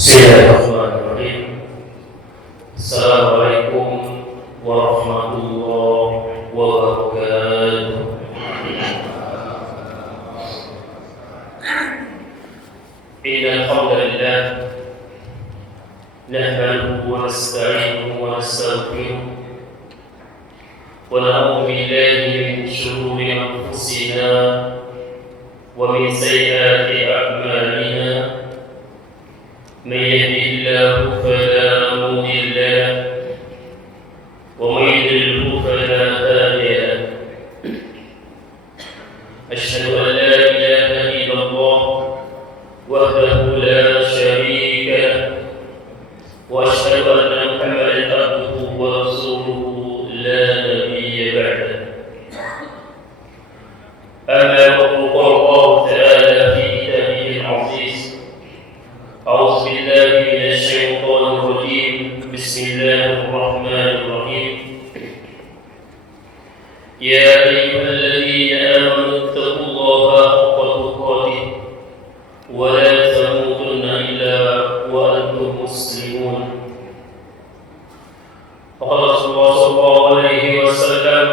Bismillahirrahmanirrahim. Assalamualaikum warahmatullahi wabarakatuh. Innal hamdalillah nahmaduhu wa nasta'inuhu wa nastaghfiruh wa na'udzu billahi min shururi anfusina wa min sayyiati a'malina. من يهده الله فلا مضل له ومن يضلل فلا هادي له أشهد أن لا إله إلا الله وحده لا شريك له وأشهد أن محمدا عبده ورسوله لا نبي بعده أما بعد قال الله تعالى في كتابه العزيز أعوذ بالله من الشيطان الرجيم بسم الله الرحمن الرحيم يا أيها الذين آمنوا اتقوا الله حق تقاته ولا تموتن إلا وأنتم مسلمون وقال رسول الله صلى الله عليه وسلم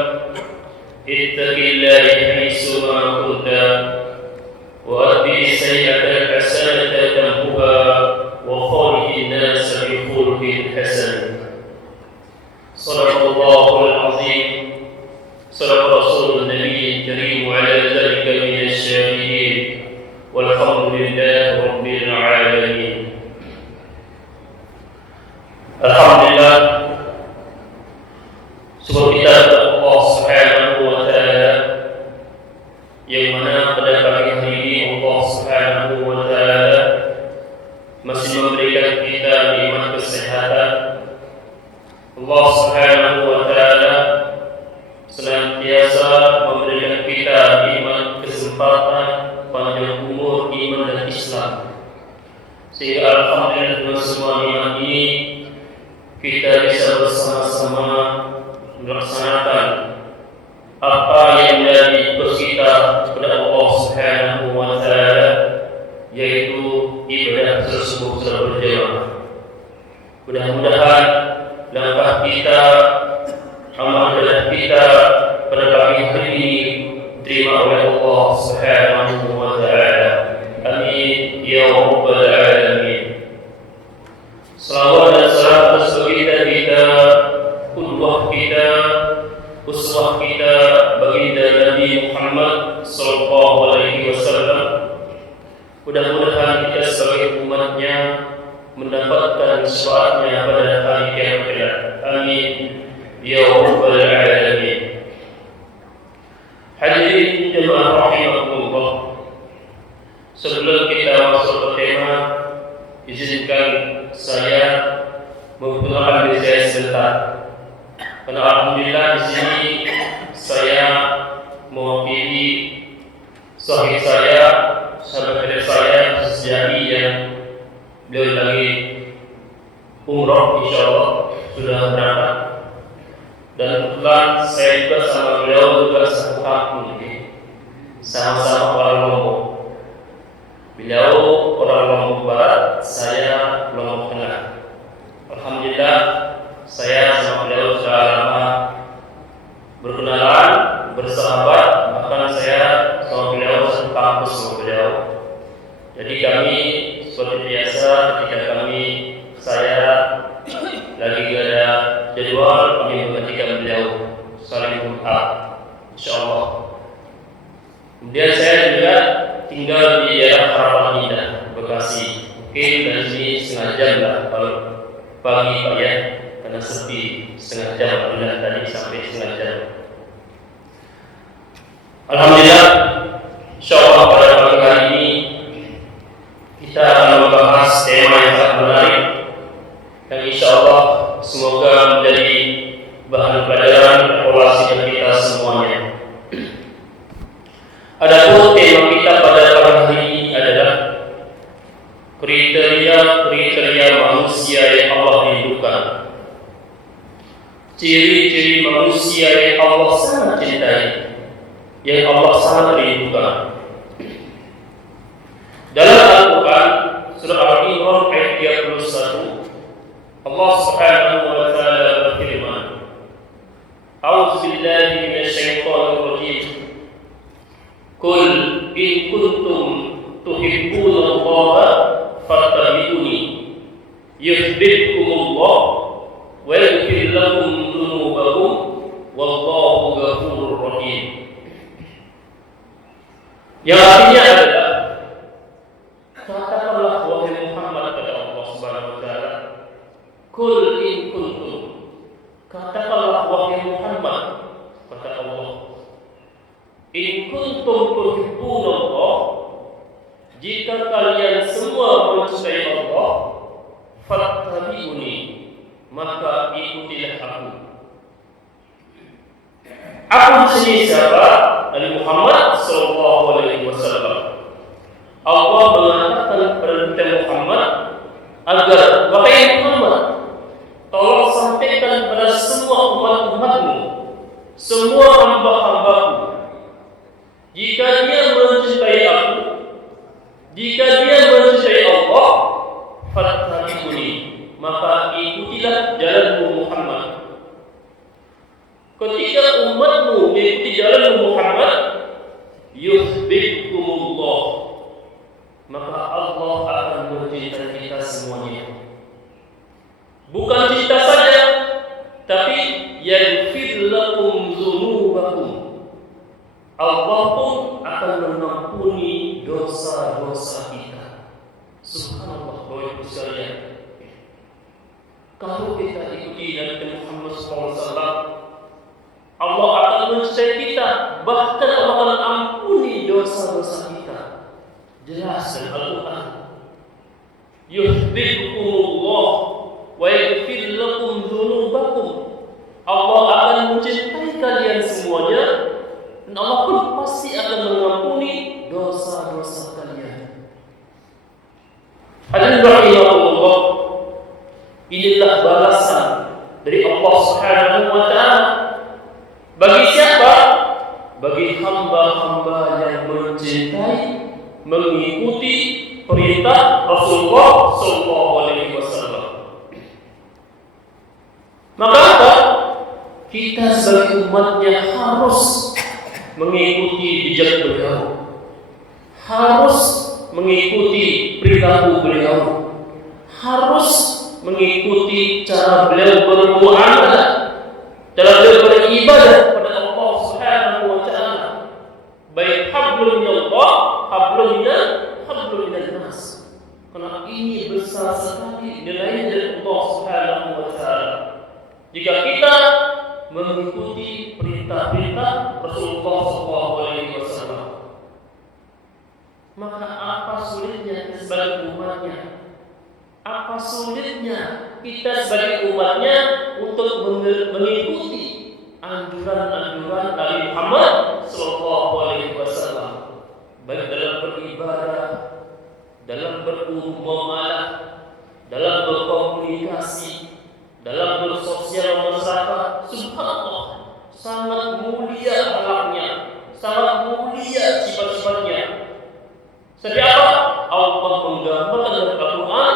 اتق الله حيثما كنت وأتبع السيئة الحسنة تمحها وخالق الناس بخلق حسن. صدق الله العظيم. صدق رسول النبي الكريم وعلى ذلك من الشاهدين والحمد لله رب العالمين. Alhamdulillah, syukur kita kepada Allah Subhanahu wa taala yang mana pada pagi hari ini Allah Subhanahu wa taala masih memberikan kita nikmat kesehatan. Allah Subhanahu wa taala senantiasa memberikan kita nikmat kesempatan, panjang umur, iman dan Islam. Sehingga alhamdulillah dengan semua nikmat ini kita bisa bersama-sama melaksanakan apa yang menjadi tugas kita kepada Allah Subhanahu wa taala, yaitu ibadah tersebut secara berjamaah. Mudah-mudahan langkah kita, amal ibadah kita pada pagi hari ini diterima oleh Allah Subhanahu wa taala. Amin ya rabbal alamin. Salawat dan salam atas kita, qudwah kita, uswah kita, baginda Nabi Muhammad sallallahu alaihi wasallam. Mudah-mudahan kita sebagai umatnya mendapatkan syafaatnya pada hari kiamat. Amin ya rabbal alamin. Hadirin jemaah rahimakumullah, sebelum kita masuk ke tema, izinkan saya memperkenalkan diri saya sebentar. Karena alhamdulillah di sini saya mewakili sahib saya, sahabat kerja saya sejati yang beliau lagi umrah, insyaallah sudah berangkat. Dan kebetulan saya juga sama beliau juga satu kampung, sama-sama orang Lombok. Beliau orang Lombok Barat, saya Lombok Tengah. Alhamdulillah saya sama beliau sudah lama berkenalan, bersahabat, bahkan saya sama beliau satu kampus sama beliau. Jadi kami seperti biasa ketika saya lagi gak ada jadwal, kami menggantikan beliau saling berdoa, insyaallah. Kemudian saya juga tinggal di daerah Harapan Indah, Bekasi. Mungkin dari sini setengah jam lah kalau pagi Pak ya, karena sepi setengah jam, alhamdulillah tadi sampai setengah jam. Alhamdulillah, insyaallah pada pagi hari ini kita akan membahas tema yang sangat menarik yang insyaallah semoga menjadi bahan pelajaran evaluasi bagi kita semuanya. Adapun tema kita pada pagi hari ini adalah kriteria manusia yang Allah rindukan. Ciri-ciri manusia yang Allah sangat cintai, yang Allah sangat rindukan. Dalam Al-Quran surah Al-Imran ayat 36 Allah Subhanahu wa taala berfirman, A'udzu billahi minasyaitonir rajim. Qul in kuntum tuhibbunallaha fattabi'uni yuhibbukumullah wa yaghfir lakum dzunubakum wallahu ghafurur rahim. Yang artinya adalah, katakanlah wahai Muhammad kepada Allah Subhanahu wa taala, Qul in kuntum, katakanlah wahai Muhammad kata Allah, in kuntum tuhibbunallah, jika kalian semua mencintai Allah, fattabi'uni, maka ikutilah aku. Aku di sini siapa? Nabi Muhammad sallallahu alaihi wasallam. Allah mengatakan kepada Nabi Muhammad agar wahai Muhammad, tolong sampaikan kepada semua umat-umatmu, semua hamba-hambaku, jika dia mencintai aku, jika dia mencintai Allah, fattabi'uni, maka ikutilah jalanmu Muhammad. Ketika umatmu mengikuti jalanmu Muhammad, yuhibbukumullah, maka Allah akan mencintai kita semuanya. Bukan cinta saja, tapi yaghfir lakum dzunubakum, Allah pun akan mengampuni dosa-dosa kita. Subhanallah, Bapak Ibu sekalian. Kalau kita ikuti Nabi Muhammad SAW, Allah akan mencintai kita, bahkan Allah akan ampuni dosa-dosa kita. Jelas dalam Al-Quran. Yuhibbukumullah wa yaghfir lakum dzunubakum. Allah akan mencintai kalian semuanya, dan Allah pun pasti akan mengampuni dosa-dosa kalian. Hadirin rahimahullah, inilah balasan dari Allah Subhanahu wa taala bagi siapa? Bagi hamba-hamba yang mencintai, mengikuti perintah Rasulullah sallallahu alaihi wasallam. Maka apa? Kita sebagai umatnya harus mengikuti jejak beliau, harus mengikuti perilaku beliau, harus mengikuti cara beliau bermuamalah, cara beliau beribadah kepada Allah Subhanahu wa taala. Baik hablum minallah, hablum minan nas. Karena ini besar sekali nilainya dari Allah Subhanahu wa taala. Jika kita mengikuti perintah-perintah Rasulullah SAW, maka apa sulitnya kita sebagai umatnya? Apa sulitnya kita sebagai umatnya untuk mengikuti anjuran-anjuran Nabi Muhammad SAW, baik dalam beribadah, dalam bermuamalah, dalam berkomunikasi, dalam bersosial masyarakat. Subhanallah, sangat mulia akhlaknya, sangat mulia sifat-sifatnya. Seperti apa? Allah menggambarkan dalam Al-Quran,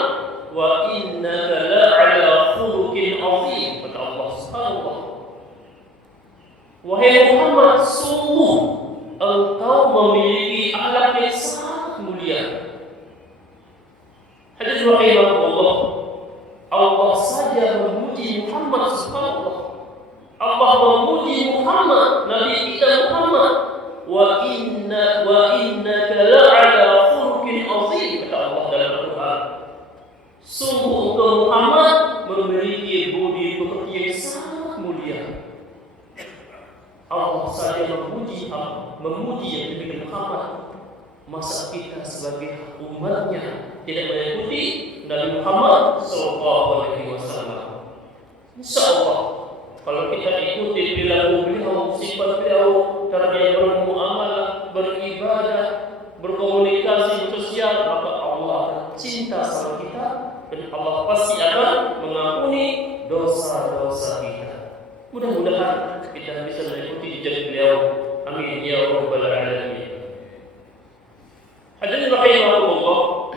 wa innaka la'ala khuluqin 'azim, kata Allah Subhanahu. Wahai Muhammad, sungguh engkau memiliki akhlak yang sangat mulia. Hadis rahimahullah, Allah saja memuji Muhammad subhanallah. Allah memuji Muhammad, Nabi kita Muhammad, wa innaka la'ala khuluqin 'azim, kata Allah dalam Al-Quran. Sungguh engkau Muhammad memiliki budi pekerti yang sangat mulia. Allah saja memuji yang demikian Muhammad. Masa kita sebagai umatnya tidak mengikuti Nabi Muhammad SAW? InsyaAllah, kalau kita ikuti perilaku beliau, sifat beliau, cara dia bermuamalah, beribadah, berkomunikasi sosial, maka Allah akan cinta sama kita, dan Allah pasti akan mengampuni dosa-dosa kita. Mudah-mudahan kita bisa mengikuti jejak beliau. Amin ya rabbal alamin. Hadirin rahimahullah,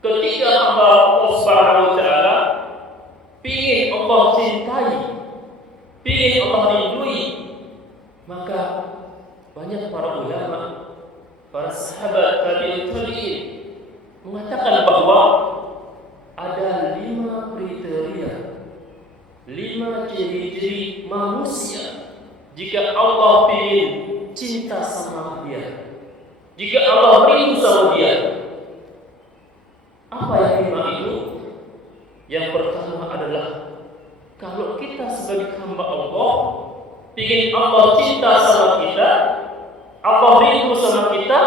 ketika hamba Allah Subhanahu wa taala para sahabat tabi'in mengatakan bahwa ada 5 kriteria, 5 ciri-ciri manusia jika Allah ingin cinta sama dia, jika Allah rindu sama dia. Apa yang 5 itu? Yang pertama adalah kalau kita sebagai hamba Allah ingin Allah cinta sama kita, Allah rindu sama kita,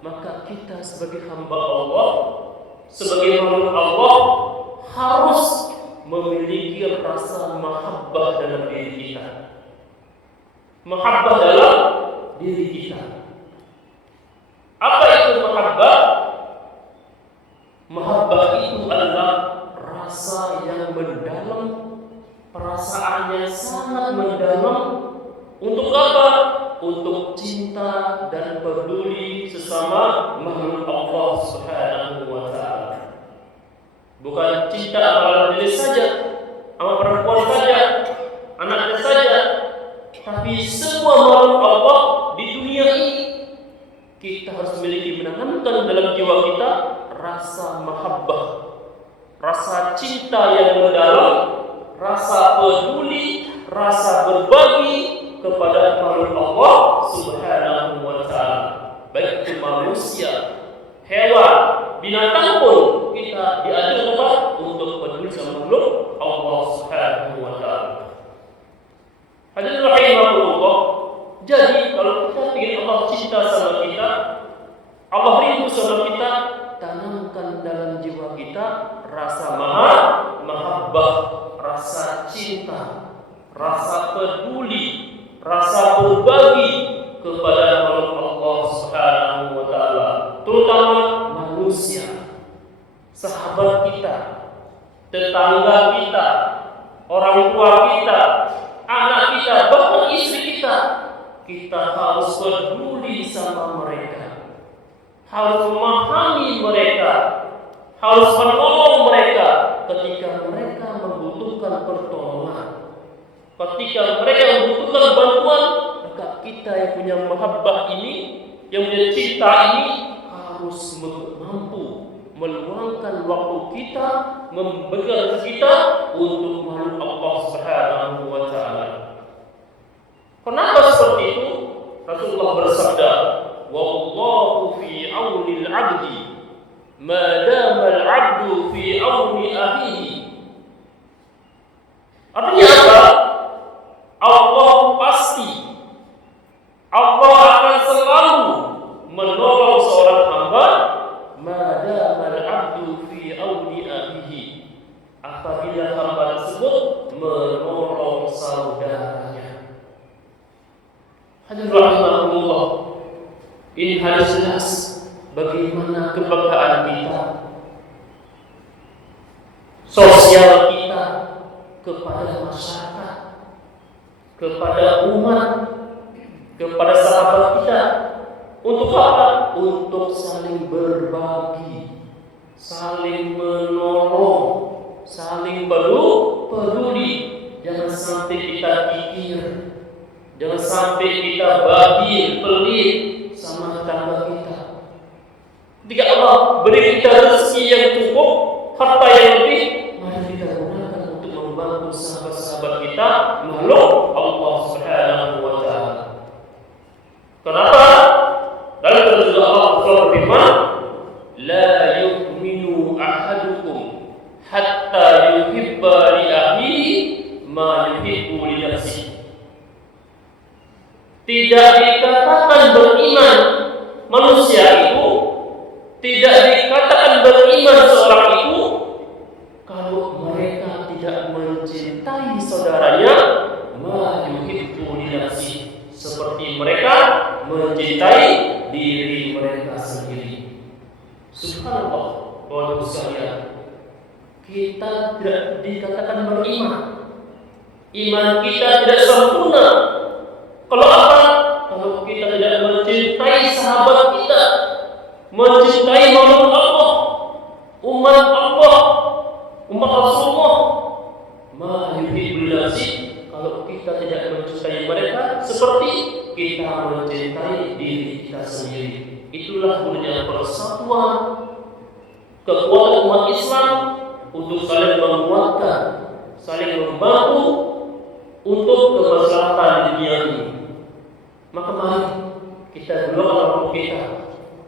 maka kita sebagai hamba Allah, sebagai makhluk Allah harus memiliki rasa mahabbah dalam diri kita. Mahabbah dalam diri kita. Apa itu mahabbah? Mahabbah itu adalah rasa yang mendalam, perasaan yang sangat mendalam. Untuk apa? Untuk cinta dan peduli sesama makhluk Allah Subhanahu wa ta'ala. Bukan cinta sama diri saja, sama perempuan saja, anaknya saja, tapi semua makhluk Allah di dunia ini. Kita harus memiliki, menanamkan dalam jiwa kita rasa mahabbah, rasa cinta yang mendalam, rasa peduli, rasa berbagi kepada makhluk Allah Subhanahu wa ta'ala. Baik itu manusia, hewan, binatang pun kita diajarkan untuk peduli sama makhluk Allah Subhanahu wa ta'ala. Hadirin rahimahullah. Jadi kalau kita ingin Allah cinta sama kita, Allah rindu sama kita, tanamkan dalam jiwa kita rasa mahabbah, rasa cinta, rasa peduli, rasa berbagi kepada Allah Subhanahu wa ta'ala, terutama manusia, sahabat kita, tetangga kita, orang tua kita, anak kita, bahkan istri kita. Kita harus peduli sama mereka, harus memahami mereka, harus menolong mereka ketika mereka membutuhkan pertolongan. Ketika mereka membutuhkan bantuan, maka kita yang punya mahabbah ini, yang punya cinta ini, harus mampu meluangkan waktu kita, memberikan rezeki kita untuk makhluk Allah Subhanahu wa ta'ala. Kenapa seperti itu? Rasulullah bersabda, "Wallahu fi auni al-'abdi ma dama al-'abdu fi auni akhihi." Artinya apa? Allah pasti, Allah akan selalu menolong seorang hamba madama al-'abdu fi auni akhihi, apabila hamba tersebut menolong saudaranya. Hadirin rahimahullah, ini harus jelas bagaimana kebanggaan kita, sosial kita kepada masyarakat, kepada umat, kepada sahabat kita. Untuk apa? Untuk saling berbagi, saling menolong, saling peduli. Jangan sampai kita kikir, jangan sampai kita bagi, pelit sama tetangga kita. Ketika Allah beri kita rezeki yang cukup, harta yang lebih, mari kita gunakan untuk membantu sahabat-sahabat kita, makhluk Allah Subhanahu wa ta'ala. Kenapa? Dalam firman Allah berfirman, "La yu'minu ahadukum hatta yuhibba li akhihi ma yuhibbu li nafsihi." Tidak dikatakan beriman manusia itu, tidak dikatakan beriman seorang itu kalau mereka tidak mencintai saudaranya ma yuhibbu li nafsihi, seperti mereka mencintai diri mereka sendiri. Subhanallah, Bapak Ibu sekalian, kita tidak dikatakan beriman. Iman kita tidak sempurna kalau apa? Kalau kita tidak mencintai sahabat kita, mencintai makhluk Allah, umat Allah, umat Rasulullah, ma yuhibbul nafsi, kalau kita tidak mencintai mereka seperti kita mencintai diri kita sendiri. Itulah gunanya persatuan, kekuatan umat Islam untuk saling menguatkan, saling membantu untuk kemaslahatan dunia ini. Maka mari kita gunakan waktu kita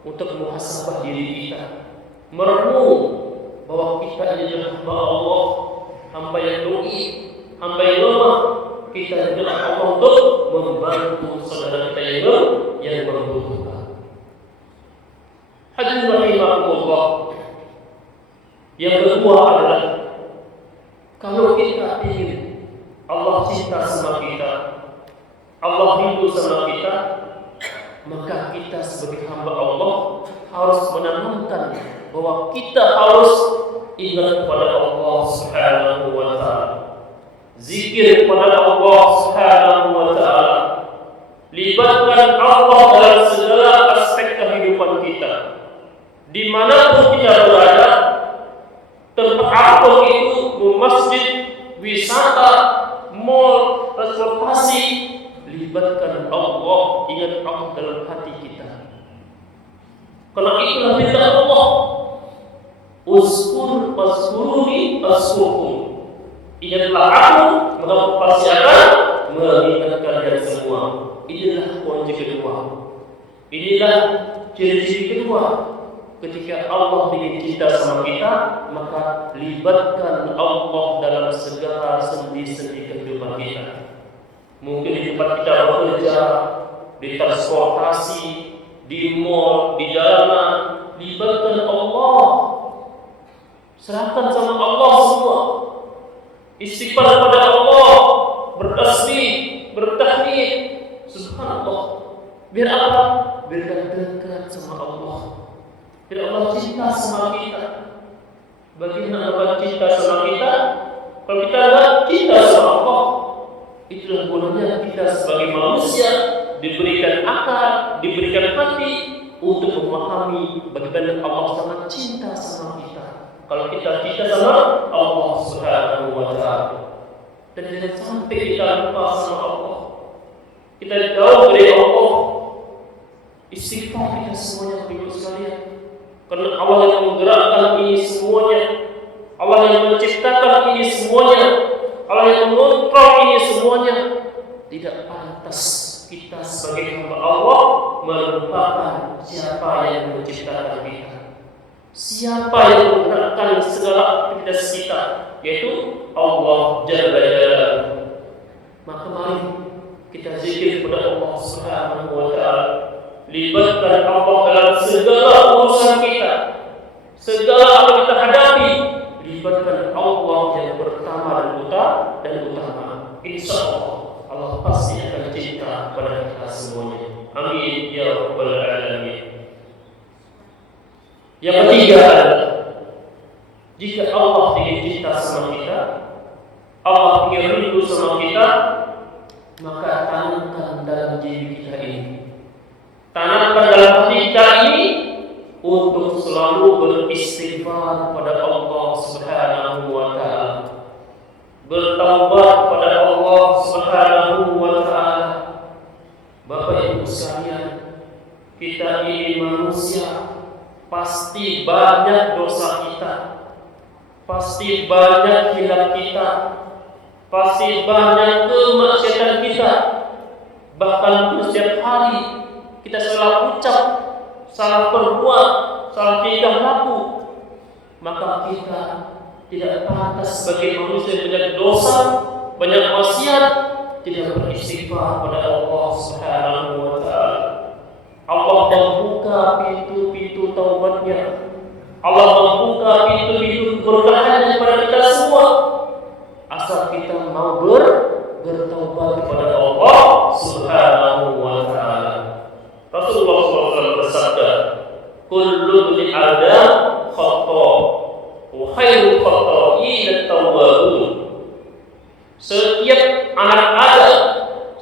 untuk muhasabah diri kita, merenung bahwa kita adalah hamba Allah, hamba yang doi, hamba yang lemah. Kita adalah Allah untuk membantu saudara kita yang membutuhkan. Hadirin rahimakumullah. Yang kedua adalah, kalau kita ingin Allah cinta sama kita, Allah rindu sama kita, maka kita sebagai hamba Allah harus menanamkan bahwa kita harus ingat kepada Allah Subhanahu wa ta'ala, zikir kepada Allah Subhanahu wa ta'ala, libatkan Allah dalam segala aspek kehidupan kita. Dimanapun kita berada, tempat apapun itu, masjid, wisata, mall, transportasi, libatkan Allah, ingat Allah dalam hati kita. Karena itulah perintah Allah, Uskur waskuruni askurkum. Ingatlah aku, maka pasti akan mengingat kalian semua. Inilah kunci kedua. Inilah ciri-ciri kedua. Ketika Allah ingin cinta sama kita, maka libatkan Allah dalam segala sendi-sendi kehidupan kita. Mungkin di tempat kita bekerja, di transportasi, di mall, di jalanan, libatkan Allah. Serahkan sama Allah semua. Istighfar kepada Allah, bertasbih, bertahlil, subhanallah. Biar apa? Biar dekat sama Allah. Biar Allah cinta sama kita. Bagaimana Allah cinta sama kita? Kalau kita tidak cinta sama Allah, itulah gunanya kita sebagai manusia diberikan akal, diberikan hati untuk memahami bagaimana Allah sangat cinta sama kita. Kalau kita cinta sama Allah Subhanahu wa ta'ala, dan jangan sampai kita lupa sama Allah, kita jauh dari Allah. Istighfar kita semuanya Bapak sekalian, karena Allah yang menggerakkan ini semuanya, Allah yang menciptakan ini semuanya, Allah yang mengontrol ini semuanya. Tidak pantas kita sebagai hamba Allah melupakan siapa yang menciptakan kita, siapa yang menggerakkan segala aktivitas kita, yaitu Allah Jalla Jalaluhu. Maka mari kita zikir kepada Allah Subhanahu wa ta'ala, libatkan Allah dalam segala urusan kita, segala apa kita hadapi, libatkan Allah yang pertama dan utama. Insyaallah Allah pasti akan cinta pada kita semuanya. Amin ya rabbal alamin. Yang ketiga adalah, jika Allah ingin cinta sama kita, Allah ingin rindu sama kita, maka tanamkan dalam diri kita ini, tanamkan dalam hati kita ini untuk selalu beristighfar kepada Allah Subhanahu wa ta'ala, bertaubat kepada Allah Subhanahu wa ta'ala. Bapak Ibu sekalian, kita ini manusia, pasti banyak dosa kita, pasti banyak hilaf kita, pasti banyak kemaksiatan kita. Bahkan setiap hari kita salah ucap, salah berbuat, salah tingkah laku. Maka kita tidak pantas sebagai manusia yang banyak dosa, banyak maksiat, tidak beristighfar kepada Allah Subhanahu wa ta'ala. Allah membuka pintu-pintu taubatnya, Allah membuka pintu-pintu keberkahannya kepada kita semua, asal kita mau bertaubat kepada Allah Subhanahu wa ta'ala. Rasulullah SAW bersabda, kullu ibni Adam khata' wa khairu khata'in at-tawwabun. Setiap anak Adam,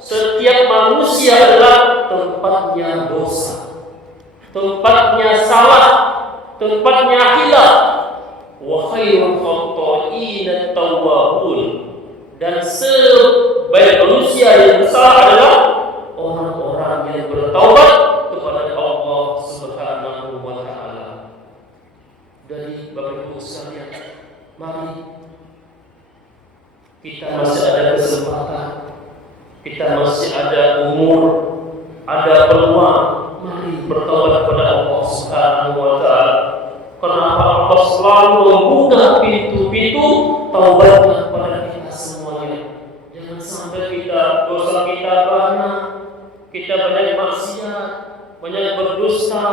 setiap manusia adalah tempatnya dosa, tempatnya salah, tempatnya hilaf. Wa khairu khata'in at-tawwabun. Dan sebaik manusia yang salah adalah orang-orang yang bertaubat kepada Allah Subhanahu Dari Bapak Ibu sekalian, mari kita masih ada kesempatan, kita masih ada umur, ada peluang. Mari bertobat kepada Allah Subhanahu wa Ta'ala. Kenapa Allah selalu membuka pintu-pintu taubatnya kepada kita semuanya? Jangan sampai dosa kita banyak, kita banyak maksiat, banyak berdusta,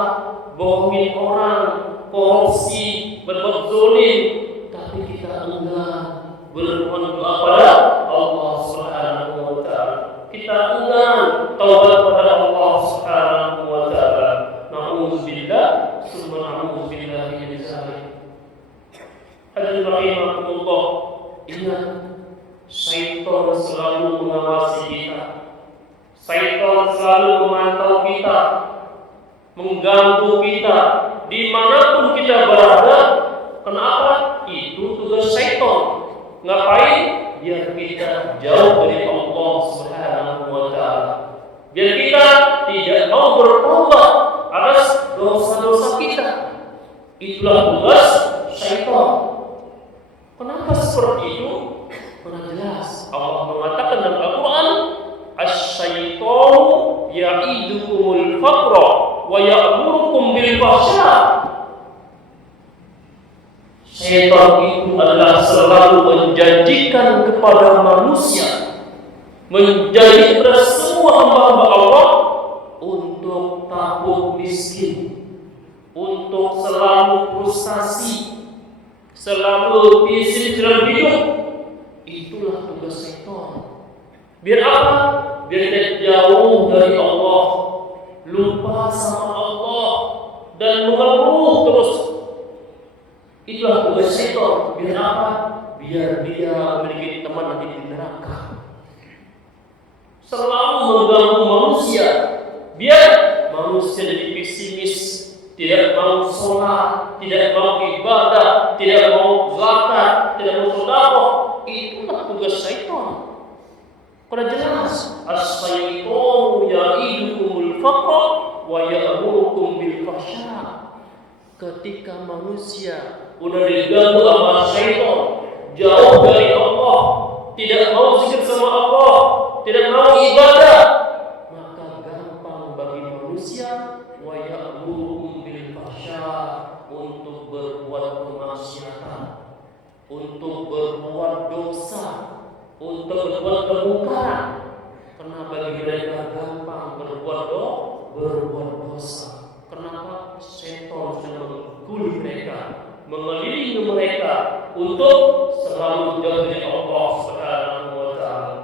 bohongin orang, korupsi, berbuat zalim, tapi kita enggan bermohon doa kepada Allah Subhanahu wa Ta'ala. Kita enggan taubat kepada Allah Subhanahu wa Ta'ala. Na'udzubillah, summa na'udzubillah min dzalik. Hadirin rahimakumullah, ingat, syaitan selalu mengawasi kita. Syaitan selalu memantau kita, mengganggu kita dimanapun kita berada. Kenapa? Itu tugas syaitan. Ngapain? Biar kita jauh dari Allah Subhanahu wa Ta'ala. Biar kita tidak mau bertobat atas dosa-dosa kita. Itulah tugas syaitan. Kenapa seperti itu? Karena jelas Allah mengatakan dalam Al-Quran, "Asy-syaitanu ya'idukumul faqra wa ya'murukum bil fahsya." Syaitan itu adalah selalu menjanjikan kepada manusia, menjanjikan kepada semua hamba-hamba Allah untuk takut miskin, untuk selalu frustasi, selalu bisnis dalam hidup. Itulah tugas syaitan. Biar apa? Biar kita jauh dari Allah, lupa sama Allah, dan mengeluh terus. Itulah tugas syaitan. Biar apa? Biar dia memiliki teman nanti di neraka. Selalu mengganggu manusia, biar manusia jadi pesimis, tidak mau sholat, tidak mau ibadah, tidak mau zakat, tidak mau sedekah. Itulah tugas syaitan. Karena jelas, as-syaitanu ya'idukumul faqra wa ya'murukum bil fahsya. Ketika manusia udah diganggu sama syaitan, jauh dari Allah, tidak mau zikir sama Allah, tidak mau ibadah, maka gampang bagi manusia wa ya'murukum bil fahsya, untuk berbuat kemaksiatan, untuk berbuat dosa, untuk berbuat kemungkaran. Karena bagi mereka gampang berbuat dosa. Kenapa? Syaitan sudah mengguli mereka, mengelilingi mereka untuk selalu jauh dari Allah Subhanahu wa Ta'ala.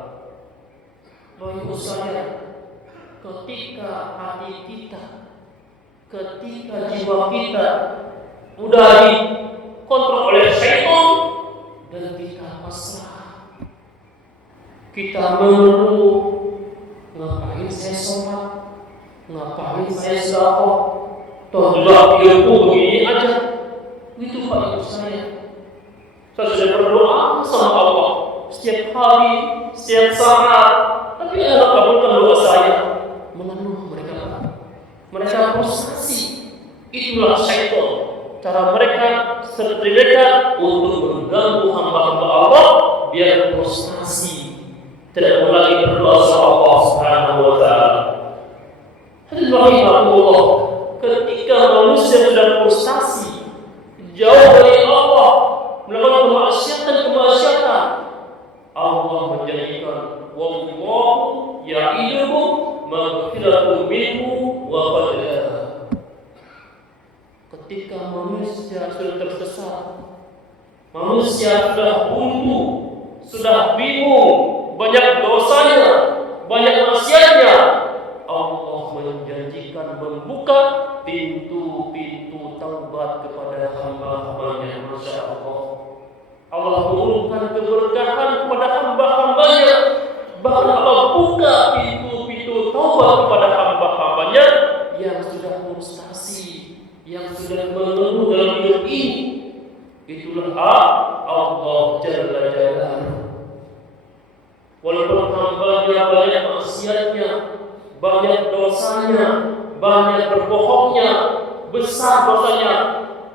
Bapak Ibu sekalian, ketika hati kita, ketika jiwa kita udah dikontrol oleh syaitan dan kita pasrah, kita mengeluh, ngapain saya sholat, ngapain saya sedekah, toh juga hidupku begini aja. Itu Pak Ibu saya sudah berdoa sama Allah setiap hari, setiap saat, tapi Allah kabulkan doa saya. Mengeluh mereka frustasi. Itulah syaitan. Cara mereka seperti mereka untuk mengganggu hamba-hamba Allah biar frustasi, tidak mau lagi berdoa sama Allah Subhanahu wa Ta'ala. Alhamdulillah, ketika manusia sudah frustasi, jauh dari Allah, melakukan kemaksiatan, Allah menjanjikan, wallahu ya'idukum maghfiratun minhu wa fadla. Ketika manusia sudah tersesat, manusia sudah buntu, sudah bingung, banyak dosanya, banyak maksiatnya, Allah menjanjikan membuka pintu-pintu taubat kepada hamba-hambanya. Masya Allah, Allah mengurungkan keberkahan kepada hamba-hambanya. Bahkan Allah buka pintu-pintu taubat kepada hamba-hambanya yang sudah frustasi, yang sudah mengeluh dalam hidup ini. Itulah Allah Jalla Jalaluhu. Walaupun hambanya banyak maksiatnya, banyak dosanya, banyak berbohongnya, besar dosanya,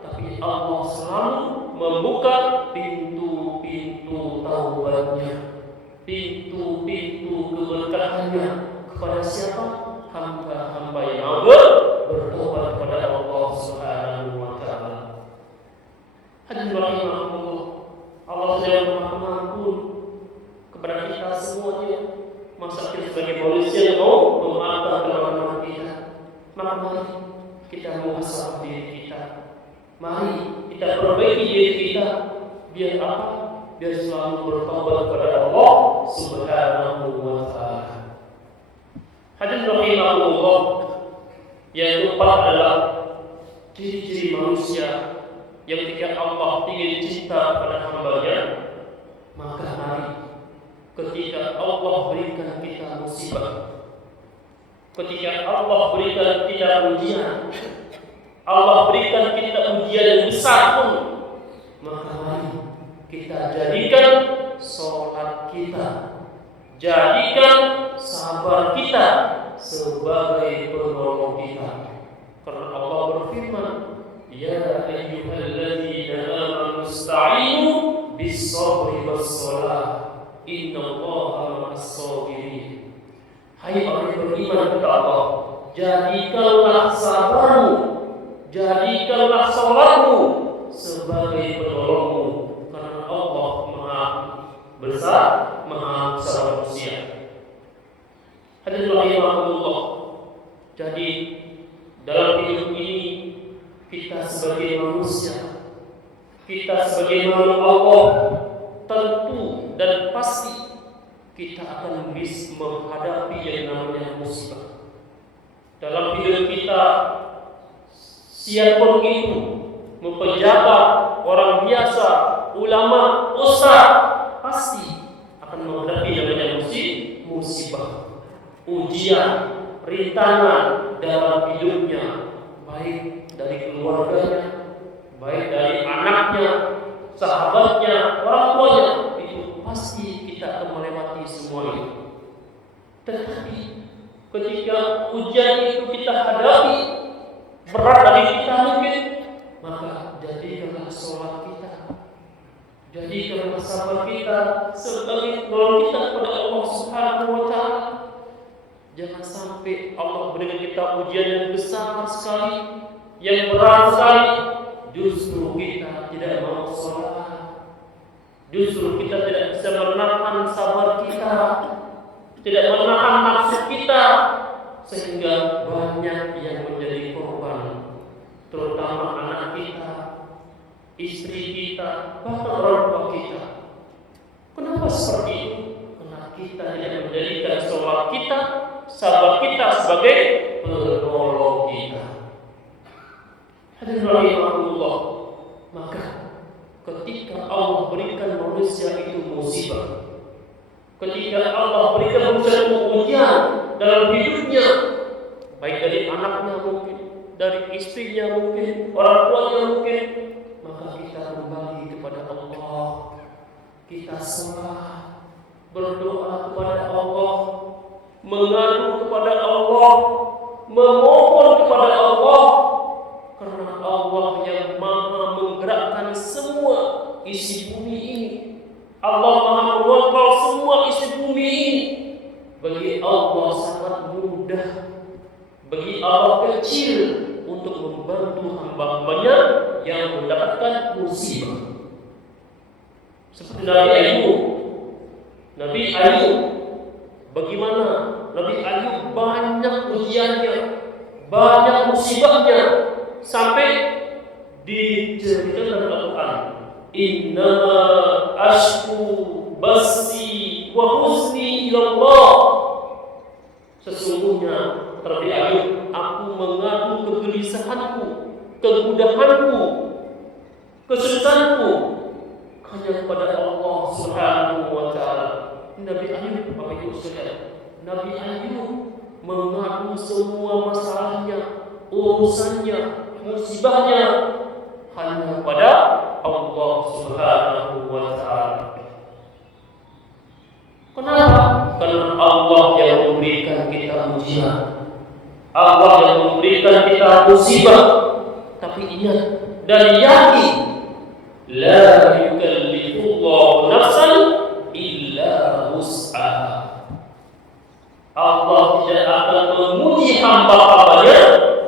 tapi tapi Allah selalu membuka pintu-pintu taubatnya, pintu-pintu keberkahannya kepada siapa? Hamba-hamba yang mau bertobat kepada Allah Subhanahu wa taala. Hadirin rahimahumullah, Allah yang Maha Pengampun kepada kita semuanya. Masa kita sebagai manusia mau memaafkan kesalahan kita? Maka mari kita muhasabah diri kita. Mari kita perbaiki diri kita. Biar apa? Biar selalu bertobat kepada Allah Subhanahu wa taala. Hadirin rahimahumullah, yang keempat adalah ciri-ciri manusia yang ketika Allah ingin cinta kepada hamba-Nya, maka mari ketika Allah berikan kita musibah, ketika Allah berikan kita ujian, Allah berikan kita ujian yang besar pun, maka mari kita jadikan sholat kita, jadikan sabar kita sebagai penolong kita. Karena Allah berfirman, ya ayyuhalladzina amanu ista'inu bis-sabri was-shalah innallaha ma'as-sabirin. Hai orang yang beriman kepada Allah, jadikanlah sabarmu, jadikanlah salatmu sebagai penolongmu, karena Allah Maha besar, Maha besar manusia. Hadirin rahimahumullah, jadi dalam hidup ini kita sebagai manusia, kita sebagai makhluk Allah, tentu dan pasti kita akan bisa menghadapi yang namanya musibah. Dalam hidup kita, siapapun itu, pejabat, orang biasa, ulama, ustaz, pasti akan menghadapi yang namanya musibah, ujian, rintangan dalam hidupnya, baik dari keluarganya, baik dari anaknya, sahabatnya, orang tuanya, itu pasti kita akan melewati semua itu. Tetapi ketika ujian itu kita hadapi, berat bagi kita mungkin, maka jadikanlah sholat kita, jadikanlah sabar kita sebagai penolong kita kepada Allah Subhanahu wa taala. Jangan sampai Allah berikan kita ujian yang besar sekali, yang berat sekali, justru kita tidak mau sholat, justru kita tidak bisa menahan sabar kita, tidak menahan nafsu kita, sehingga banyak yang menjadi korban, terutama anak kita, istri kita, bahkan orang tua kita. Kenapa seperti itu? Karena kita tidak menjadikan sholat kita, sabar kita sebagai penolong kita. Hadirin rahimahullah, maka ketika Allah berikan manusia itu musibah, ketika Allah berikan manusia itu ujian dalam hidupnya, baik dari anaknya mungkin, dari istrinya mungkin, orang tuanya mungkin, maka kita kembali kepada Allah, kita sholat, berdoa kepada Allah, mengadu kepada Allah, memohon kepada Allah, karena Allah yang Maha menggerakkan semua isi bumi ini. Allah Maha mengontrol semua isi bumi ini. Bagi Allah sangat mudah, bagi Allah kecil untuk membantu hamba-hambanya yang mendapatkan musibah. Seperti Nabi Ayub, bagaimana Nabi Ayub banyak ujiannya, banyak musibahnya, sampai diceritakan dalam Al-Quran, inna ashku basi wa husni ilallah. Sesungguhnya Nabi Ayub, aku mengadu kegelisahanku, kemudahanku, kesulitanku hanya kepada Allah Subhanahu wa taala. Nabi Ayub, Bapak Ibu Saudara, Nabi Ayub mengadu semua masalahnya, urusannya, musibahnya hanya kepada Allah Subhanahu wa taala. Kenapa? Karena Allah yang memberikan kita ujian, Allah yang memberikan kita musibah. Tapi ingat, dan yakin la yukallifullahu nafsan illa wus'aha. Allah tidak akan menguji hamba-hambanya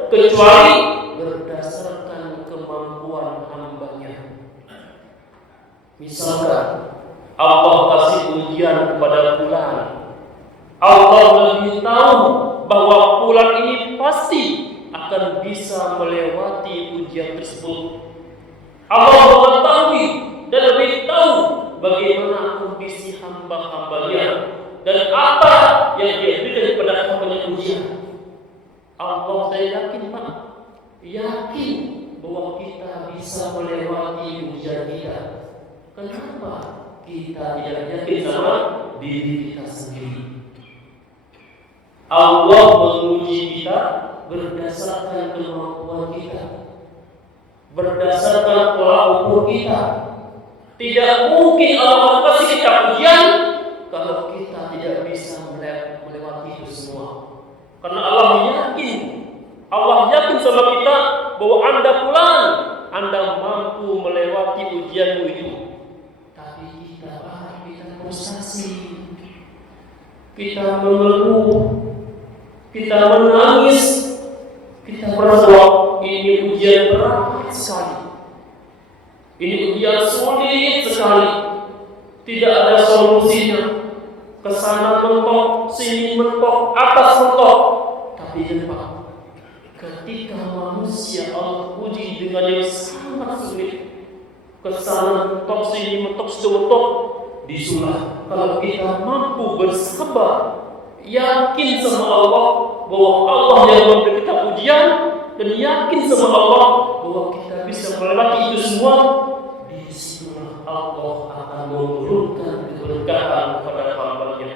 kecuali berdasarkan kemampuan hambanya. Misalkan Allah kasih ujian kepada fulan, Allah lebih tahu bahwa fulan ini pasti akan bisa melewati ujian tersebut. Allah mengetahui dan lebih tahu bagaimana kondisi hamba-hambanya dan apa yang dia berikan kepada hambanya ujian. Allah, saya yakin Pak, yakin bahwa kita bisa melewati ujian kita. Kenapa kita tidak yakin sama diri kita sendiri? Allah menguji kita berdasarkan kemampuan kita, berdasarkan pola ukur kita. Tidak mungkin Allah kasih kita ujian kalau kita tidak bisa melewati itu semua. Karena Allah yakin sama kita bahwa Anda fulan, Anda mampu melewati ujianmu itu. Tapi kita frustasi, kita mengeluh, kita menangis, kita merasa ini ujian berat sekali, ini ujian sulit sekali, tidak ada solusinya. Kesana mentok, sini mentok, atas mentok. Tapi Pak, ketika manusia Allah uji dengan yang sangat sulit, kesana mentok, sini mentok, situ mentok, disulah. Kalau kita mampu bersabar, yakin sama Allah bahwa Allah yang memberi kita ujian, dan yakin sama Allah bahwa kita bisa melewati itu semua, disitulah Allah akan menurunkan keberkahan kepada hambanya.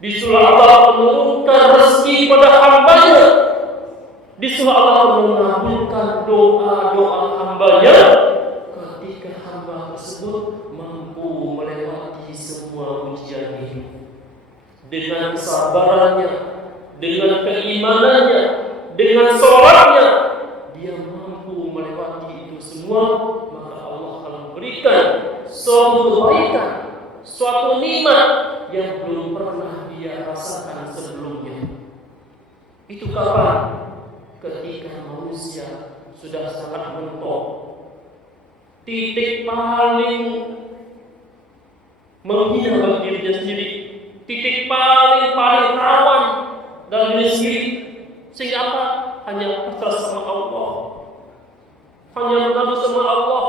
Disitulah Allah menurunkan rezeki kepada hambanya. Disitulah Allah mengabulkan doa-doa hambanya ketika hamba tersebut mampu melewati semua ujian ini. Dengan kesabarannya, dengan keimanannya, dengan sholatnya, dia mampu melewati itu semua. Maka Allah akan memberikan suatu kebaikan, suatu nikmat yang belum pernah dia rasakan sebelumnya. Itu kapan? Ketika manusia sudah sangat mentok, titik paling menghina bagi dirinya sendiri, titik paling rawan dalam diri sendiri, sehingga apa? Hanya pasrah sama Allah, hanya mengadu sama Allah.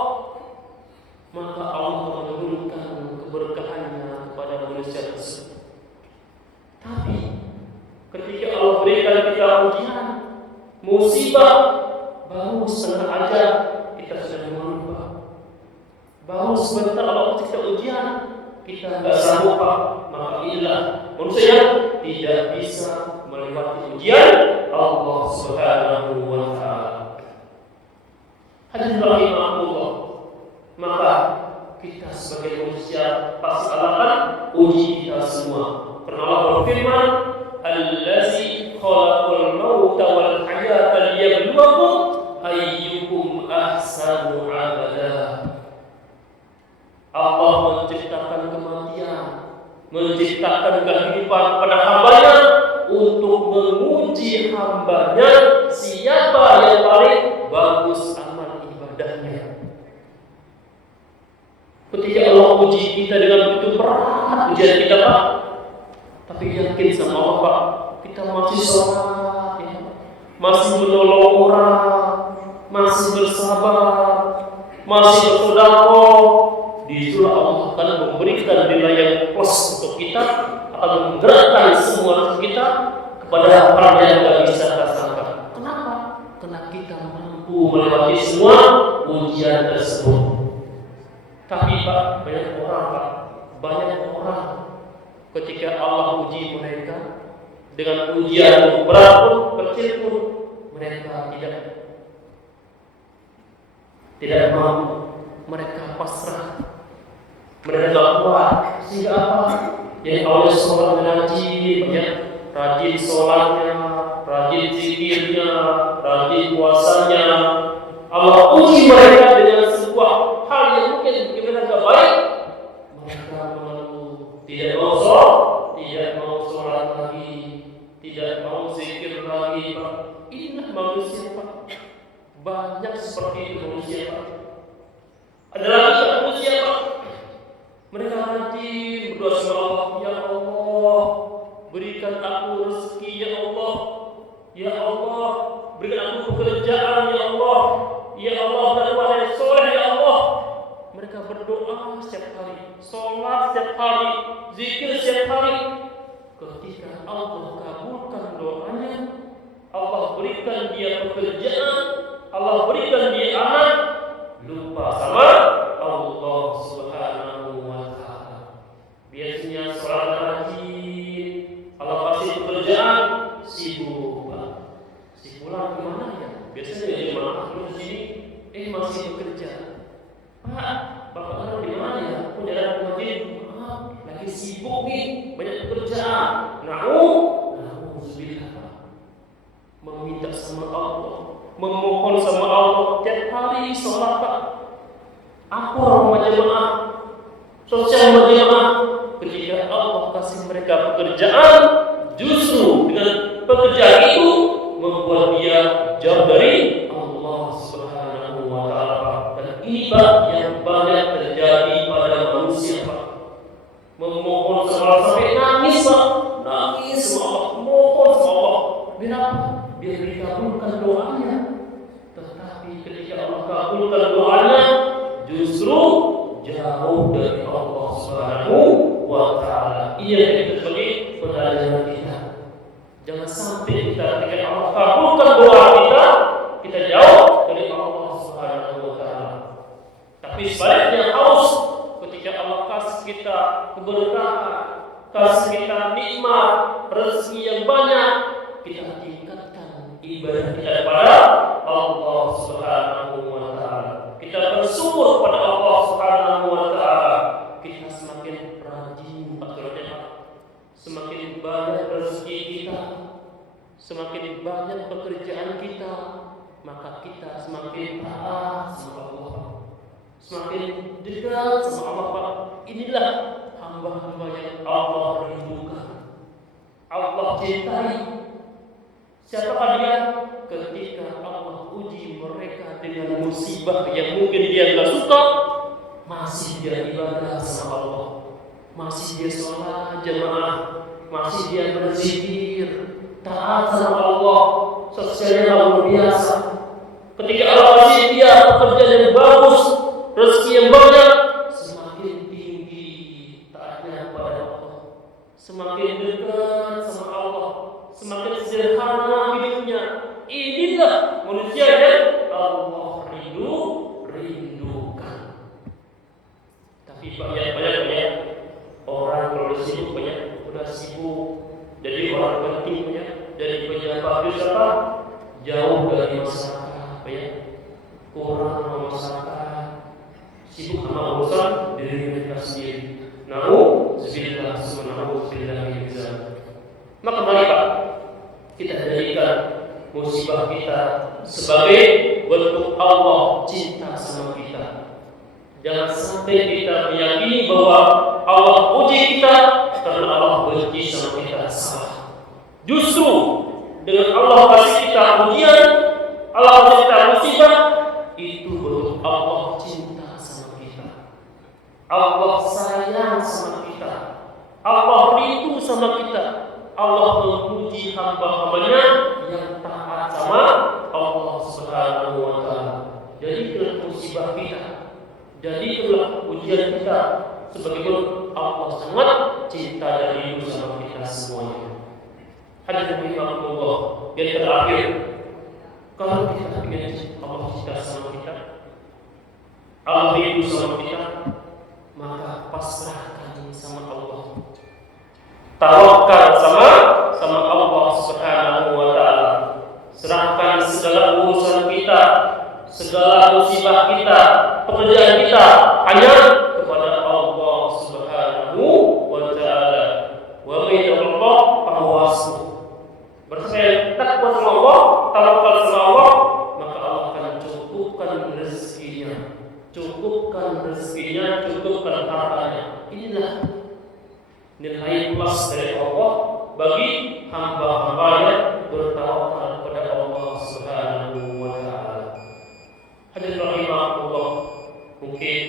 Maka Allah menurunkan keberkahannya kepada manusia tersebut. Tapi ketika Allah berikan kita ujian, musibah, baru setengah aja kita sudah merubah. Baru sebentar Allah kasih kita ujian, kita nggak sanggup, maka inilah manusia tidak bisa melewati ujian Allah Subhanahu wa Ta'ala. Hadirin rahimahullah, maka kita sebagai manusia pasti akan uji kita semua. Karena Allah berfirman, "Allazi khalaqal mauta wal hayata liyabluwakum ayyukum ahsanu 'amala." Allah menciptakan kematian, menciptakan kehidupan pada hambanya untuk menguji hambanya siapa yang paling bagus amal ibadahnya. Ketika Allah uji kita dengan begitu berat ujian kita, Pak, tapi yakin sama Allah, Pak, kita masih sholat, ya, masih menolong orang, masih bersabar, masih bersedekah, disitulah Allah akan memberikan nilai yang plus untuk kita, akan menggerakkan semua kita kepada hal yang tidak bisa kita sangka. Kenapa? Karena kita mampu melewati semua ujian tersebut. Tapi Pak, banyak orang ketika Allah uji mereka dengan ujian berat pun, kecil pun, mereka tidak mampu, mereka pasrah, mereka tidak kuat. Sehingga apa? Yang awalnya sholat rajin, ya, rajin sholatnya, rajin zikirnya, rajin puasanya, Allah uji mereka dengan sebuah hal yang mungkin bagi mereka baik, mereka mengeluh, tidak mau sholat, tidak mau sholat lagi, tidak mau zikir lagi. Pak, inilah manusia Pak. Banyak seperti itu manusia Pak. Ada lagi manusia Pak. Mereka rajin berdoa sama Allah, ya Allah, berikan aku rezeki ya Allah. Ya Allah, berikan aku pekerjaan ya Allah. Ya Allah, berbuat soleh ya Allah. Mereka berdoa setiap hari, sholat setiap hari, zikir setiap hari. Ketika Allah kabulkan doanya, Allah berikan dia pekerjaan, Allah berikan dia anak, lupa sama Allah Subhanahu wa Ta'ala. Biasanya sholat rajin, Allah kasih pekerjaan, sibuk. Si pulang kemana ya? Biasanya dia jemaah terus di sini, masih bekerja. Pak, Bapak ada di mana ya? Aku jalan ke masjid. Lagi sibuk nih, banyak pekerjaan. Alhamdulillah. Meminta sama Allah, memohon sama Allah tiap hari sholat Pak. Apa orang jemaah, sosial jemaah. Ketika Allah kasih mereka pekerjaan, justru dengan pekerjaan itu membuat dia jauh dari Allah Subhanahu wa Ta'ala. Dan ini Pak yang banyak terjadi pada manusia Pak. Memohon sama Allah sampai nangis Pak, nangis sama Allah, mohon sama Allah. Biar apa? Biar dikabulkan doanya. Tetapi ketika Allah kabulkan doanya, justru jauh dari Allah Subhanahu wa Ta'ala. Ia yang sebagai pelajaran kita. Jangan sampai kita ketika Allah kabulkan doa kita jauh dari Allah Subhanahu wa Ta'ala. Tapi sebaliknya harus ketika Allah kasih kita keberkahan, kasih kita nikmat, rezeki yang banyak, kita tingkatkan ibadah kita kepada Allah Subhanahu wa Ta'ala. Kita bersyukur kepada Allah Subhanahu wa Ta'ala. Kita semakin rajin semakin banyak rezeki kita, semakin banyak pekerjaan kita, maka kita semakin taat sama Allah, semakin dekat sama Allah Pak. Inilah hamba-hamba yang Allah rindukan, Allah cintai. Siapakah dia? Ketika Allah uji mereka dengan musibah yang mungkin dia tidak suka, masih dia ibadah sama Allah, masih dia sholat jamaah, masih dia berzikir, taat sama Allah, sosialnya luar biasa. Ketika Allah kasih dia pekerjaan yang bagus, rezeki yang banyak, semakin tinggi taatnya kepada Allah, semakin dekat sama Allah, semakin sederhana hidupnya. Inilah manusia yang Allah rindukan. Tapi banyak orang kalau sibuk udah sibuk, jadi orang penting dari pejabat itu apa? Jauh dari masyarakat, kurang sama masyarakat, sibuk sama urusan diri mereka sendiri. Bismillah. Maka mari Pak, kita jadikan musibah kita sebagai bentuk Allah cinta sama kita. Jangan sampai kita meyakini bahwa Allah uji kita karena Allah benci sama kita. Salah. Justru dengan Allah kasih kita ujian, Allah kasih kita musibah, itu bentuk Allah cinta sama kita. Allah sayang sama kita. Allah rindu sama kita. Allah memuji hamba-hambanya yang taat sama Allah Subhanahu wa Ta'ala. Jadi musibah kita, jadilah ujian kita sebagai Allah sangat cinta dan rindu sama kita semuanya. Hadirin Allah yang terakhir, kalau kita ingin Allah cinta sama kita, Allah rindu sama kita, maka pasrahkan sama Allah. Tawakal sama Allah Subhanahu wa Ta'ala. Serahkan segala urusan kita, segala musibah kita, pekerjaan kita hanya kepada Allah Subhanahu wa Ta'ala. Wa min Allah fahwasbu. Bertakwa sama Allah, tawakal sama Allah, maka Allah akan cukupkan cukupkan rezekinya, cukupkan hartanya. Inilah nilai plus dari Allah bagi hamba-hamba yang bertawakal kepada Allah Subhanahu wa taala. Hadirin rahimahullah, mungkin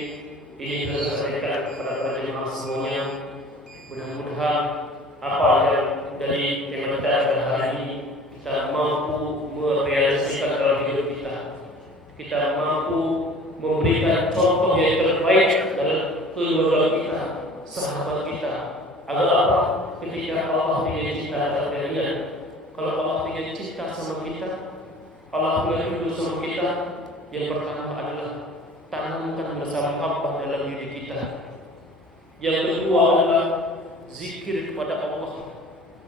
ini bisa disampaikan kepada jemaah semuanya. Mudah-mudahan apa yang dari tema kita pada hari ini kita mampu merealisasikan dalam hidup kita. Kita mampu memberikan contoh yang terbaik dalam keluarga kita, sahabat kita. Agar apa? Ketika Allah ingin cinta terhadapnya, kalau Allah ingin cinta sama kita, Allah ingin rindu sama kita, yang pertama adalah tanamkan bersama hamba dalam diri kita. Yang kedua adalah zikir kepada Allah.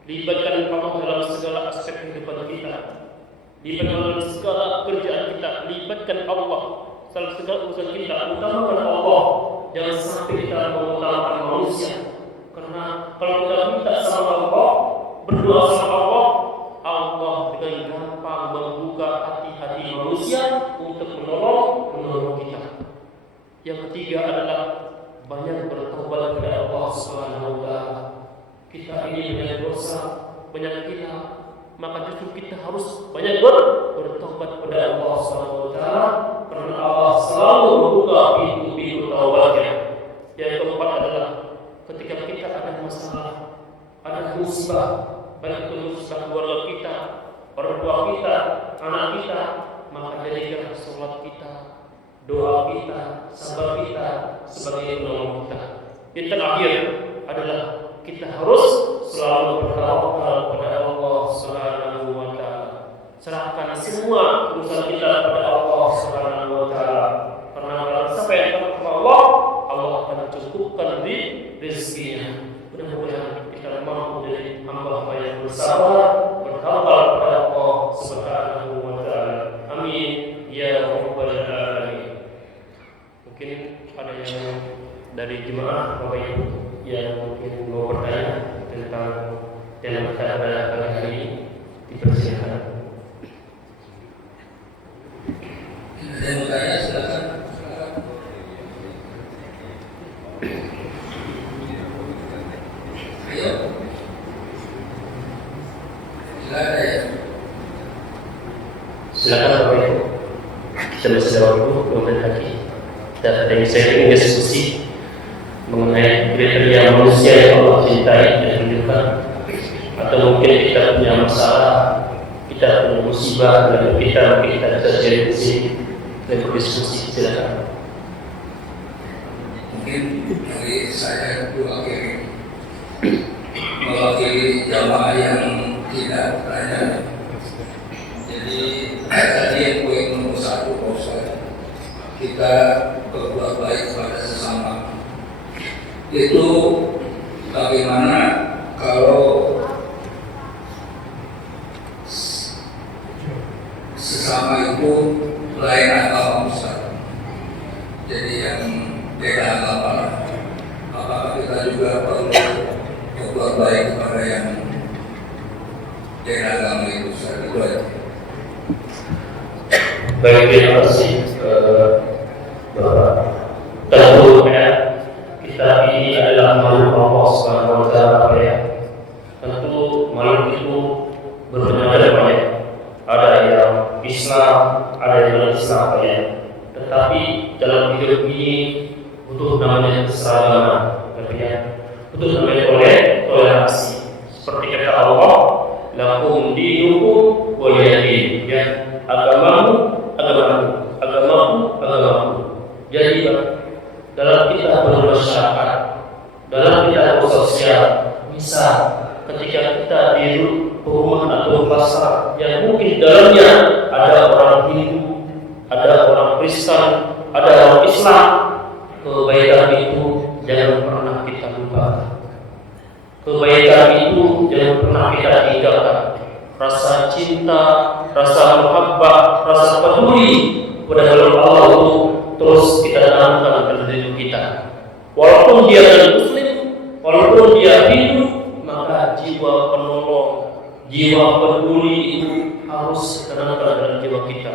Libatkan Allah dalam segala aspek kehidupan kita. Libatkan dalam segala kerjaan kita. Libatkan Allah dalam segala urusan kita. Utamakan Allah. Jangan sampai kita mengutamakan manusia. Karena kalau kita minta sama Allah, berdoa sama Allah, Allah dengan gampang membuka hati-hati manusia untuk menolong kita. Yang ketiga adalah banyak bertobat kepada Allah Subhanahu wa taala. Kita ini banyak dosa, banyak hilang, maka justru kita harus banyak bertobat kepada Allah Subhanahu wa taala, karena Allah selalu membuka pintu-pintu taubatnya. Yang keempat adalah ketika kita ada masalah, ada musibah, baik itu musibah keluarga kita, orang tua kita, anak kita, maka jadikan sholat kita, doa kita, sabar kita sebagai penolong kita. Yang terakhir adalah kita harus selalu bertawakal kepada Allah Subhanahu wa taala. Serahkan semua urusan kita kepada Allah Subhanahu wa taala. Karena kalau siapa yang takut kepada Allah, Allah akan cukupkan di rezekinya. Mudah-mudahan kita mampu menjadi hamba-hamba yang bersabar, bertawakal kepada Allah Subhanahu wa taala. Amin ya rabbal alamin. Mungkin ada yang dari jemaah Bapak Ibu yang mungkin mau bertanya tentang tema kita pada hari ini, dipersilakan. Ada yang bertanya, silakan. Ayo. Silakan ya. Silakan Bapak Ibu. Kita masih ada waktu 2 menit lagi. Kita ada yang sharing diskusi mengenai kriteria manusia yang Allah cintai dan rindukan, atau mungkin kita punya masalah, kita punya musibah dan kita bisa jadi dan berdiskusi. Silakan. Mungkin dari saya mewakili jamaah yang tidak bertanya. Jadi tadi yang poin nomor 1, kita berbuat baik kepada sesama. Itu bagaimana kalau sesama itu lain agama besar, jadi yang beda agama, apakah kita juga perlu berbuat baik kepada yang beda agama itu besar? Itu aja. Baik, terima kasih Bapak. Tentu kita ini adalah makhluk Allah Subhanahu wa taala ya. Tentu makhluk itu bermacam-macam ya. Ada yang Islam, ada yang non-Islam ya. Tetapi dalam hidup ini butuh namanya keseragaman, ya. Butuh namanya toleransi. Seperti kata Allah, lakum dinukum waliyadin, ya. Agamamu, agamamu. Jadi dalam kita bermasyarakat, dalam kita bersosial, bisa ketika kita di perumahan atau pasar yang mungkin dalamnya ada orang Hindu, ada orang Kristen, ada orang Islam, kebaikan itu jangan pernah kita lupakan. Kebaikan itu jangan pernah kita tinggalkan. Rasa cinta, rasa mahabbah, rasa peduli kepada Allah itu terus kita tanamkan dalam diri kita. Walaupun dia Muslim, walaupun dia Hindu, maka jiwa penolong, jiwa peduli itu harus ditanamkan dalam jiwa kita.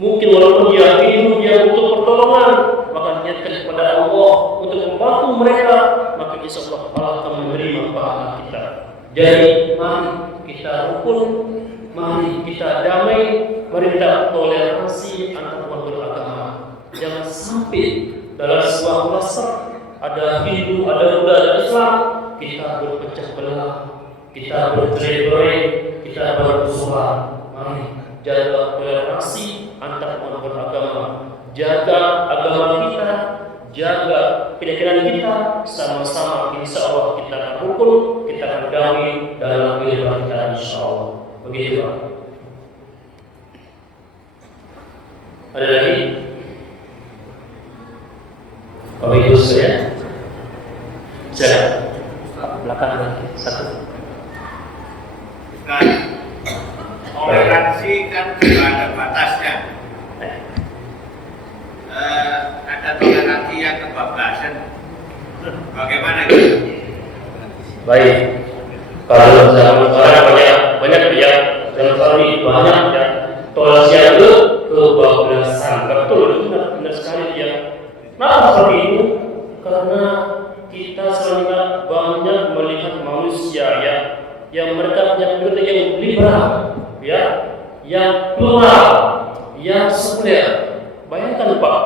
Mungkin walaupun dia Hindu, dia butuh pertolongan, berikan kepada Allah untuk membantu mereka, maka insya Allah Allah akan menerima pahala kita. Jadi mari kita rukun, mari kita damai, mari kita toleransi antar umat beragama. Jangan sampai dalam sebuah kluster ada Hindu, ada Buddha, ada Islam, kita berpecah belah, kita bercerai-berai, kita bermusuhan. Mari jaga toleransi antar umat beragama, jaga agama kita, jaga keyakinan kita, sama-sama insya Allah kita akan rukun, kita akan damai dalam kehidupan kita insya Allah. Begitu Pak. Ada lagi? Bapak Ibu saya, belakang lagi satu. Kan toleransi kan juga ada batasnya. Ada toleransi yang kebablasan. Bagaimana gitu? Baik. Kalau zaman sekarang banyak ya, dalam sekali banyak ya. Toleransi itu kebablasan. Betul, itu benar sekali ya. Kenapa seperti itu? Karena kita sering banyak melihat manusia ya, yang mereka punya pemikiran yang liberal, ya, yang plural, yang sekuler. Bayangkan Pak,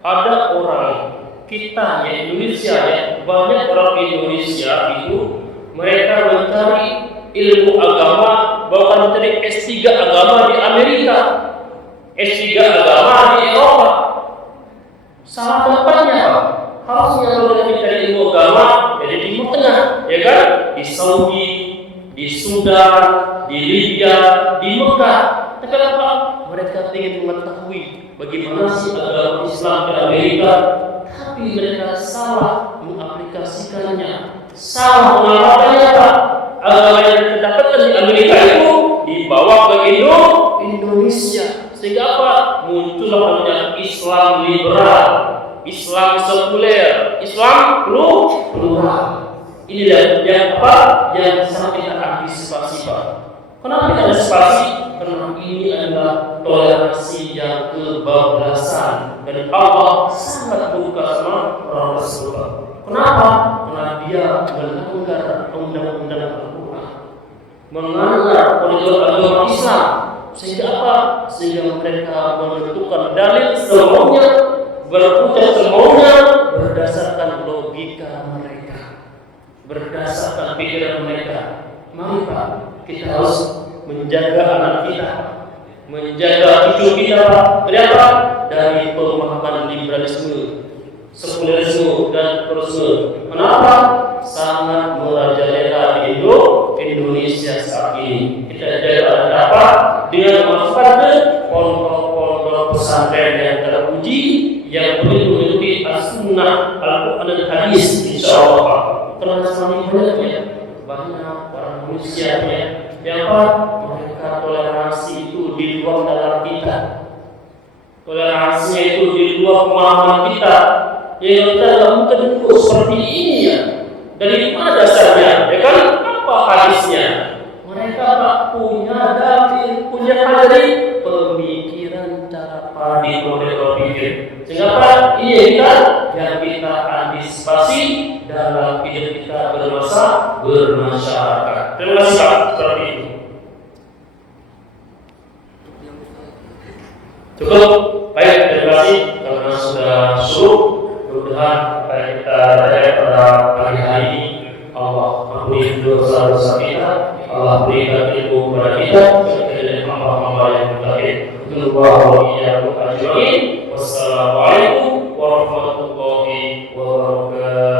ada orang kita ya Indonesia ya, banyak orang Indonesia itu mereka mencari ilmu agama, bahkan mencari S3 agama di Amerika, S3 agama di Eropa. Salah tempatnya Pak. Harusnya kalau kita mencari ilmu agama ya di Timur Tengah, ya kan? Di Saudi, di Sudan, di Libya, di Mekah. Tapi apa? Mereka ingin mengetahui bagaimana sih agama Islam di Amerika, tapi mereka salah mengaplikasikannya, salah mengamalkannya Pak. Agama yang didapatkan di Amerika itu dibawa ke Indonesia, sehingga apa? Muncullah namanya Islam liberal, Islam sekuler, Islam plural. Inilah yang apa? Yang sangat kita antisipasi Pak. Kenapa kita antisipasi? Karena ini adalah toleransi yang kebablasan dan Allah sangat murka sama orang Rasulullah. Kenapa? Karena dia melanggar undang-undang Al-Quran, melanggar koridor agama Islam. Sehingga apa? Sehingga mereka menentukan dalil semaunya, berputar semaunya berdasarkan logika mereka, berdasarkan pikiran mereka. Mari Pak, kita harus menjaga anak kita, menjaga cucu kita Pak. Dari apa? Dari pemahaman liberalisme, sekulerisme dan terusme. Kenapa? Sangat merajalela di Indonesia saat ini. Kita jaga apa? Dengan memasukkan ke pondok-pondok pesantren yang teruji, yang mengikuti as-sunnah Al-Quran dan hadis, insya Allah Pak. Karena semakin banyak orang manusia yang apa? Mereka toleransi itu di luar dalam kita, toleransinya itu di luar pemahaman kita. Yang kita lakukan itu seperti ini ya. Dari mana dasarnya? Ya kan? Apa hadisnya? Mereka tak punya dalil, punya dari pemikiran cara padi model berpikir. Sehingga apa? Ini kita yang kita antisipasi dalam hidup kita bermasyarakat. Terima kasih Pak, seperti itu. Cukup, baik, terima kasih karena sudah suruh. Mudah-mudahan apa yang kita belajar pada pagi hari ini Allah ampuni dosa-dosa kita, Allah berikan ilmu kepada kita, dan hamba-hamba yang bertakwa. Allahu iyyakum ajmain. Wassalamualaikum warahmatullahi wabarakatuh.